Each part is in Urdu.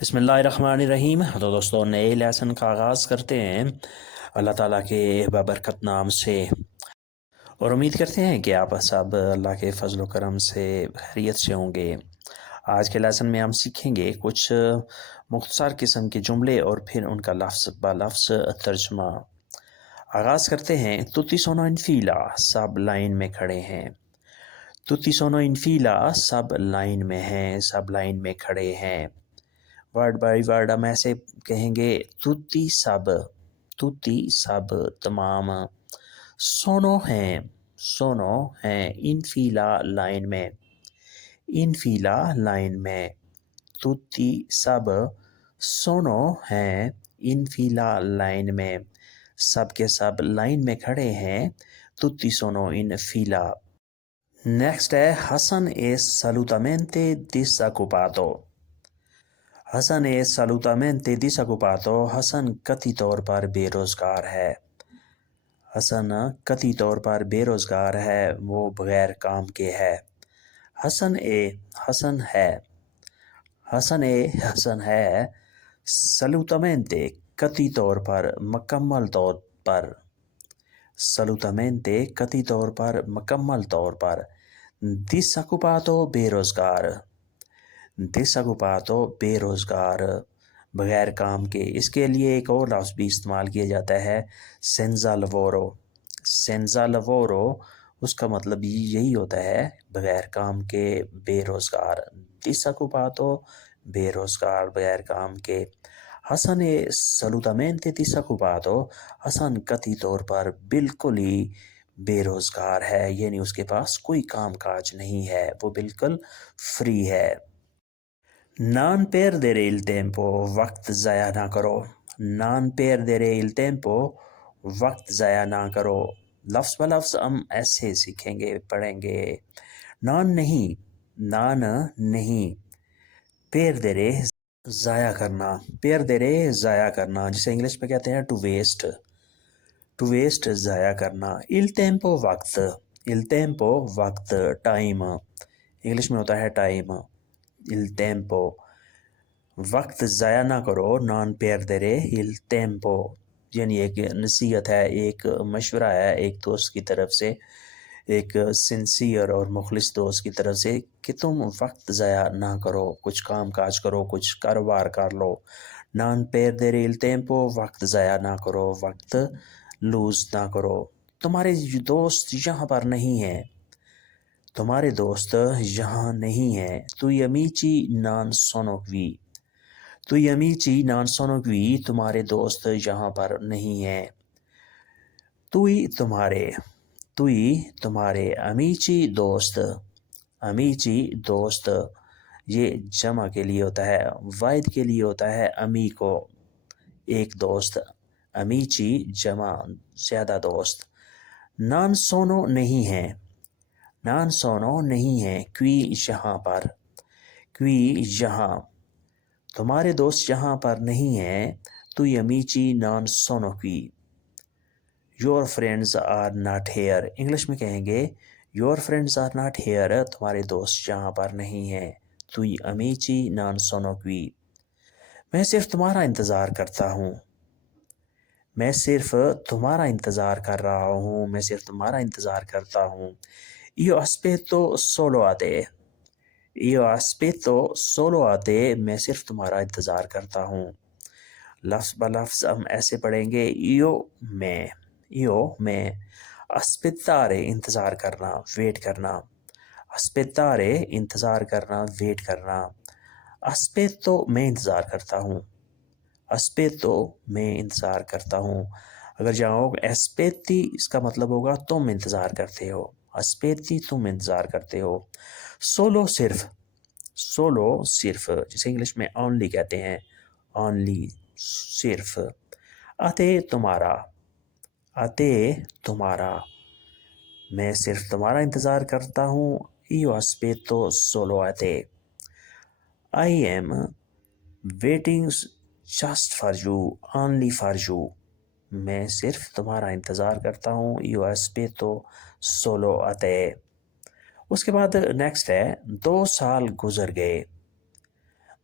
بسم اللہ الرحمن الرحیم۔ تو دوستوں نئے لیسن کا آغاز کرتے ہیں اللہ تعالیٰ کے بابرکت نام سے، اور امید کرتے ہیں کہ آپ سب اللہ کے فضل و کرم سے خیریت سے ہوں گے۔ آج کے لیسن میں ہم سیکھیں گے کچھ مختصر قسم کے جملے اور پھر ان کا لفظ با لفظ ترجمہ۔ آغاز کرتے ہیں۔ tutti sono in fila، sub line میں کھڑے ہیں۔ tutti sono in fila، sub line میں ہیں، سب لائن میں کھڑے ہیں۔ ورڈ بائی ورڈ ہم ایسے کہیں گے۔ tutti سب، tutti سب تمام، sono ہیں، sono ہیں، in fila لائن میں، in fila لائن میں، tutti سب sono ہیں in fila لائن میں، سب کے سب لائن میں کھڑے ہیں، tutti sono in fila۔ Next ہے حسن è salutamente disoccupato۔ حسن è salutamente disoccupato، حسن قطعی طور پر بے روزگار ہے۔ حسن قطعی طور پر بے روزگار ہے، وہ بغیر کام کے ہے۔ حسن ہے، حسن ہے، salutamente قطعی طور پر، مکمل طور پر، salutamente قطعی طور پر، مکمل طور پر، disoccupato بے روزگار، disoccupato بے روزگار، بغیر کام کے۔ اس کے لیے ایک اور لفظ بھی استعمال کیا جاتا ہے، senza lavoro۔ senza lavoro اس کا مطلب یہی ہوتا ہے، بغیر کام کے، بے روزگار۔ disoccupato بے روزگار، بغیر کام کے۔ حسن è salutamente disoccupato، حسن قطعی طور پر بالکل ہی بے روزگار ہے، یعنی اس کے پاس کوئی کام کاج نہیں ہے، وہ بالکل فری ہے۔ Non perdere il tempo، وقت ضائع نہ کرو۔ Non perdere il tempo، وقت ضائع نہ کرو۔ لفظ بہ لفظ ہم ایسے سیکھیں گے، پڑھیں گے۔ non نہیں، non نہیں، perdere ضائع کرنا، perdere ضائع کرنا، جسے انگلش میں کہتے ہیں ٹو ویسٹ، ٹو ویسٹ ضائع کرنا۔ il tempo وقت، il tempo وقت، ٹائم، انگلش میں ہوتا ہے ٹائم۔ il tempo وقت ضائع نہ کرو، non perdere il tempo، یعنی ایک نصیحت ہے، ایک مشورہ ہے ایک دوست کی طرف سے، ایک سنسیئر اور مخلص دوست کی طرف سے، کہ تم وقت ضائع نہ کرو، کچھ کام کاج کرو، کچھ کاروبار کر لو۔ non perdere il tempo، وقت ضائع نہ کرو، وقت لوز نہ کرو۔ تمہارے دوست یہاں پر نہیں ہیں، تمہارے دوست یہاں نہیں ہیں۔ tuoi amici non sono qui، tuoi amici non sono qui، تمہارے دوست یہاں پر نہیں ہیں۔ tuoi تمہارے، tuoi تمہارے، amici دوست، amici دوست، یہ جمع کے لیے ہوتا ہے، واحد کے لیے ہوتا ہے amico ایک دوست، amici جمع زیادہ دوست۔ non sono نہیں ہیں، non sono نہیں ہیں، qui یہاں پر، qui یہاں، تمہارے دوست یہاں پر نہیں ہیں۔ tuoi amici non sono qui، your friends are not here، English میں کہیں گے your friends are not here، تمہارے دوست یہاں پر نہیں ہیں۔ tuoi amici non sono qui، میں صرف تمہارا انتظار کرتا ہوں، میں صرف تمہارا انتظار کر رہا ہوں، میں صرف تمہارا انتظار کرتا ہوں۔ io aspetto solo a te، io aspetto solo a te، میں صرف تمہارا انتظار کرتا ہوں۔ لفظ بہ لفظ ہم ایسے پڑھیں گے۔ io میں، aspettare انتظار کرنا، ویٹ کرنا، aspettare انتظار کرنا، ویٹ کرنا۔ aspetto میں انتظار کرتا ہوں، aspetto میں انتظار کرتا ہوں۔ اگر جہاں ہوگا aspetti، اس کا مطلب ہوگا تم انتظار کرتے ہو، aspetti تم انتظار کرتے ہو۔ solo صرف، solo صرف، جسے انگلش میں only کہتے ہیں، only صرف۔ a te تمہارا، a te تمہارا، میں صرف تمہارا انتظار کرتا ہوں۔ io aspetto solo a te۔ I am waiting just for you، only for you، میں صرف تمہارا انتظار کرتا ہوں۔ io aspetto solo a te۔ اس کے بعد نیکسٹ ہے 2 سال گزر گئے،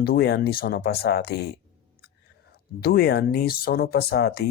2 anni sono passati. 2 anni sono passati,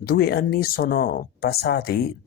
2 anni sono passati,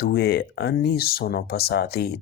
2 anni sono passati,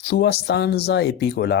tua stanza è piccola,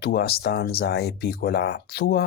tua stanza è piccola, tua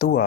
tua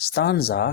stanza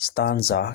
stanza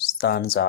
stanza,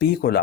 piccola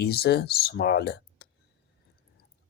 is small।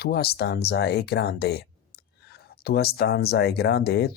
tua stanza è grande, tua stanza è grande,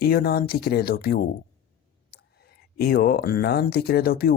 io non ti credo più, io non ti credo più,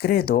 credo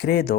credo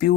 più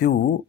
più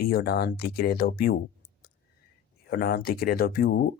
io non ti credo più, io non ti credo più,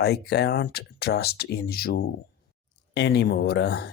I can't trust in you anymore,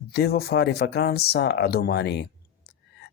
devo fare vacanza a domani,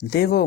devo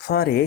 fare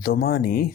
domani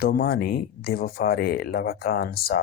domani devo fare la vacanza,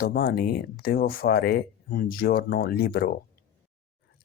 domani devo fare un giorno libero,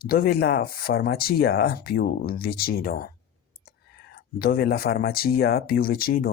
dove la farmacia più vicino, dove la farmacia più vicino,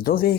dove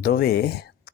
dove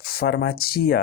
farmacia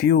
più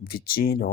vicino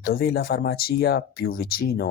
dove la farmacia più vicino,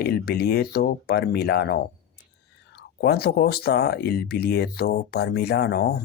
il biglietto per Milano? Quanto costa il biglietto per Milano?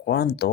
Quanto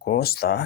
costa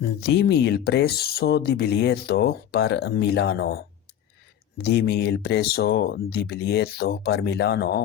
Dimmi il prezzo di biglietto per Milano. Dimmi il prezzo di biglietto per Milano.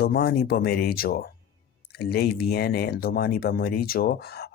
domani pomeriggio. Lei viene domani pomeriggio.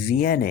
viene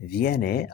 viene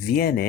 viene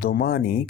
domani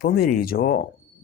pomeriggio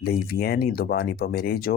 Lei viene domani pomeriggio,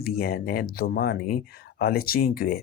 viene domani alle 5,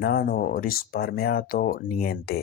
non ho risparmiato niente।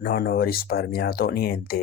Non ho risparmiato niente,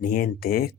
niente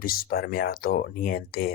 risparmiato niente।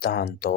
tanto,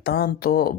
tanto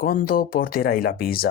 quando porterai la pizza,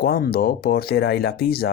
quando porterai la pizza,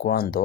quando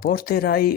porterai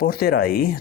porterai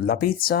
la pizza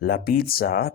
la pizza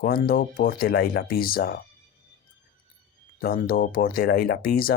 quando porterai la pizza, quando porterai la pizza,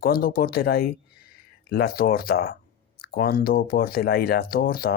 quando porterai la torta, quando porterai la torta,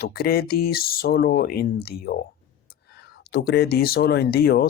tu credi solo in Dio, tu credi solo in Dio,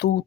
tu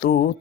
tu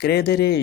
credere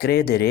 credere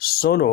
solo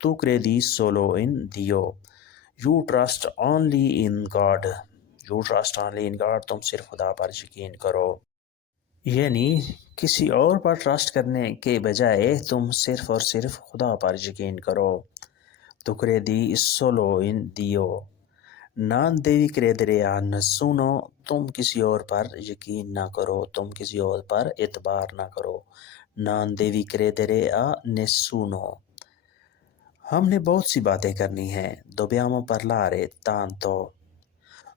tu credi solo in Dio, you trust only in God. You trust only in God. تم صرف خدا پر یقین کرو. یعنی کسی اور پر ٹرسٹ کرنے کے بجائے تم صرف اور صرف خدا پر یقین کرو. تو کریدی سولو ان دیو. نان دیوی کریدرے آ نسونو. تم کسی اور پر یقین نہ کرو، تم کسی اور پر اعتبار نہ کرو. نان دیوی کریدرے آ نسونو. ہم نے بہت سی باتیں کرنی ہیں. دوبیامو پرلارے تانتو.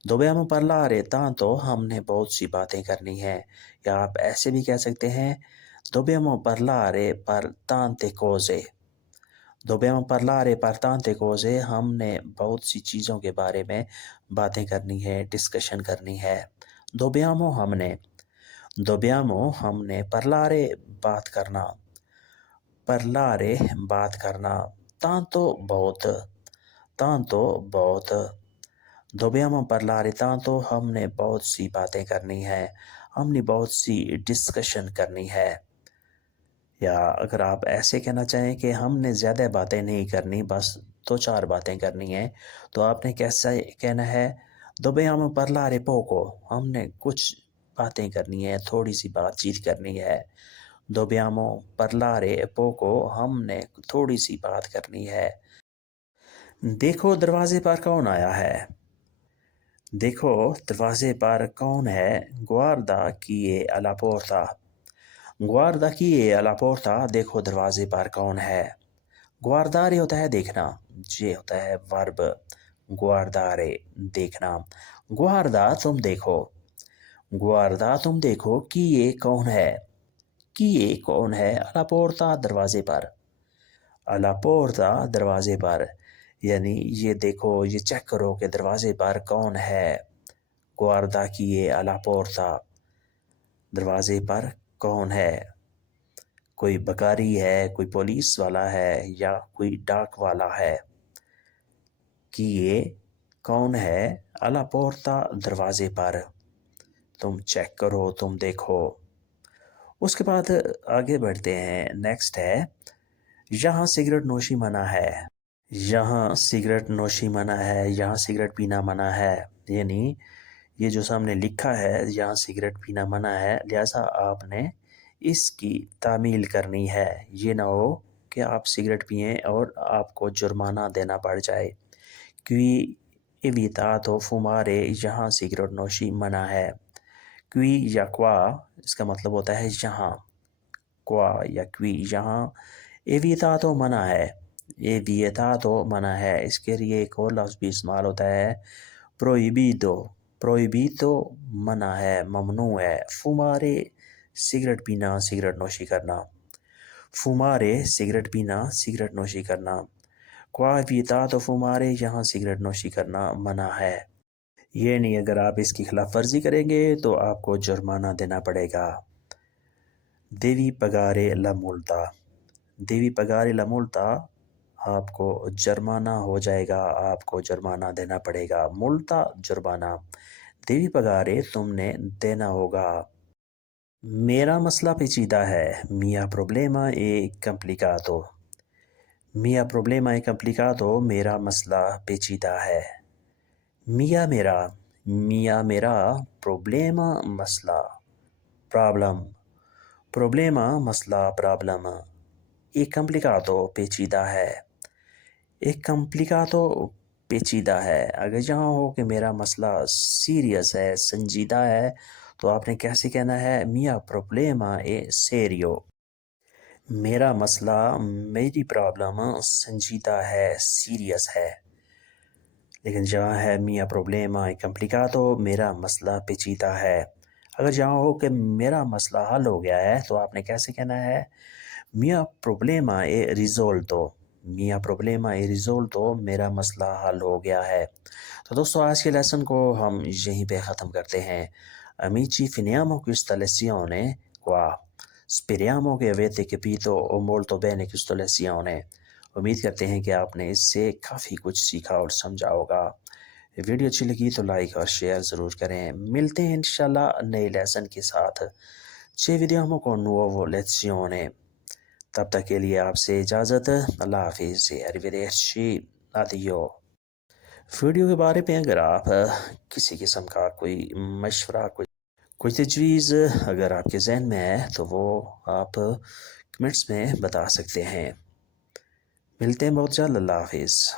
دوبیامو پرلارے تانتو. ہم نے بہت سی باتیں کرنی ہیں. یا آپ ایسے بھی کہہ سکتے ہیں دوبیامو پرلارے پر تانتے کوزے. دوبیامو پرلارے پر تانتے کوزے. ہم نے بہت سی چیزوں کے بارے میں باتیں کرنی ہے، ڈسکشن کرنی ہے. دوبیامو ہم نے. دوبیامو ہم نے. پرلارے بات کرنا. پرلارے بات کرنا. تانتو بہت. تانتو بہت. دوبیامو پرلارے تانتو. ہم نے بہت سی باتیں کرنی ہیں، ہم نے بہت سی ڈسکشن کرنی ہے. یا اگر آپ ایسے کہنا چاہیں کہ ہم نے زیادہ باتیں نہیں کرنی، بس 2-4 باتیں کرنی ہیں، تو آپ نے کیسا کہنا ہے dobbiamo parlare poco. ہم نے کچھ باتیں کرنی ہے، تھوڑی سی بات چیت کرنی ہے. dobbiamo parlare poco. ہم نے تھوڑی سی بات کرنی ہے. دیکھو دروازے پر کون آیا ہے. دیکھو دروازے پر کون ہے. guarda chi è alla porta. guarda chi è alla porta. دیکھو دروازے پر کون ہے. guardare ہوتا ہے دیکھنا، یہ ہوتا ہے ورب. guardare دیکھنا. guarda تم دیکھو. guarda تم دیکھو. chi è کون ہے. chi è کون ہے. alla porta دروازے پر. alla porta دروازے پر. یعنی یہ دیکھو، یہ چیک کرو کہ دروازے پر کون ہے. guarda chi è alla porta. دروازے پر کون ہے. کوئی بکاری ہے، کوئی پولیس والا ہے، یا کوئی ڈاک والا ہے. کہ یہ کون ہے. alla porta دروازے پر. تم چیک کرو، تم دیکھو. اس کے بعد آگے بڑھتے ہیں. نیکسٹ ہے یہاں سگریٹ نوشی منع ہے. یہاں سگریٹ نوشی منع ہے. یہاں سگریٹ پینا منع ہے. یعنی یہ جو سامنے لکھا ہے یہاں سگریٹ پینا منع ہے، لہٰذا آپ نے اس کی تعمیل کرنی ہے. یہ نہ ہو کہ آپ سگریٹ پئیں اور آپ کو جرمانہ دینا پڑ جائے. qui evitato fumare. یہاں سگریٹ نوشی منع ہے. qui یا qua اس کا مطلب ہوتا ہے یہاں. qua یا qui یہاں. evitato منع ہے. evitato منع ہے. اس کے لیے ایک اور لفظ بھی استعمال ہوتا ہے proibito. proibito منع ہے، ممنوع ہے. fumare سگریٹ پینا، سگریٹ نوشی کرنا. fumare سگریٹ پینا، سگریٹ نوشی کرنا. qua vietato fumare یہاں سگریٹ نوشی کرنا منع ہے. یعنی اگر آپ اس کی خلاف ورزی کریں گے تو آپ کو جرمانہ دینا پڑے گا. devi pagare la multa. devi pagare la multa. آپ کو جرمانہ ہو جائے گا، آپ کو جرمانہ دینا پڑے گا. ملتا جرمانہ. devi pagare تم نے دینا ہوگا. میرا مسئلہ پیچیدہ ہے. mio problema è complicato. mio problema è complicato. میرا مسئلہ پیچیدہ ہے. mia میرا. mia میرا. problema مسئلہ. problem. problema مسئلہ، problem. è complicato پیچیدہ ہے. è complicato پیچیدہ ہے. اگر جہاں ہو کہ میرا مسئلہ سیریس ہے، سنجیدہ ہے، تو آپ نے کیسے کہنا ہے mio problema è serio. میرا مسئلہ، میری پرابلم سنجیدہ ہے، سیریس ہے. لیکن جہاں ہے mio problema è complicato میرا مسئلہ پیچیدہ ہے. اگر جہاں ہو کہ میرا مسئلہ حل ہو گیا ہے تو آپ نے کیسے کہنا ہے mio problema è risolto. mio problema è risolto میرا مسئلہ حل ہو گیا ہے. تو دوستو آج کے لیسن کو ہم یہیں پہ ختم کرتے ہیں. Amici, finiamo questa lezione qua. Speriamo che avete capito molto bene questa lezione. امید کرتے ہیں کہ آپ نے اس سے کافی کچھ سیکھا اور سمجھا ہوگا. ویڈیو اچھی لگی تو لائک اور شیئر ضرور کریں. ملتے ہیں انشاءاللہ نئے لیسن کے ساتھ. Ci vediamo con nuovo lezione. تب تک کے لیے آپ سے اجازت. اللہ حافظ. Arrivederci. Addio. ویڈیو کے بارے میں اگر آپ کسی قسم کا کوئی مشورہ کوئی تجویز اگر آپ کے ذہن میں ہے تو وہ آپ کمنٹس میں بتا سکتے ہیں۔ ملتے ہیں بہت جلد، اللہ حافظ۔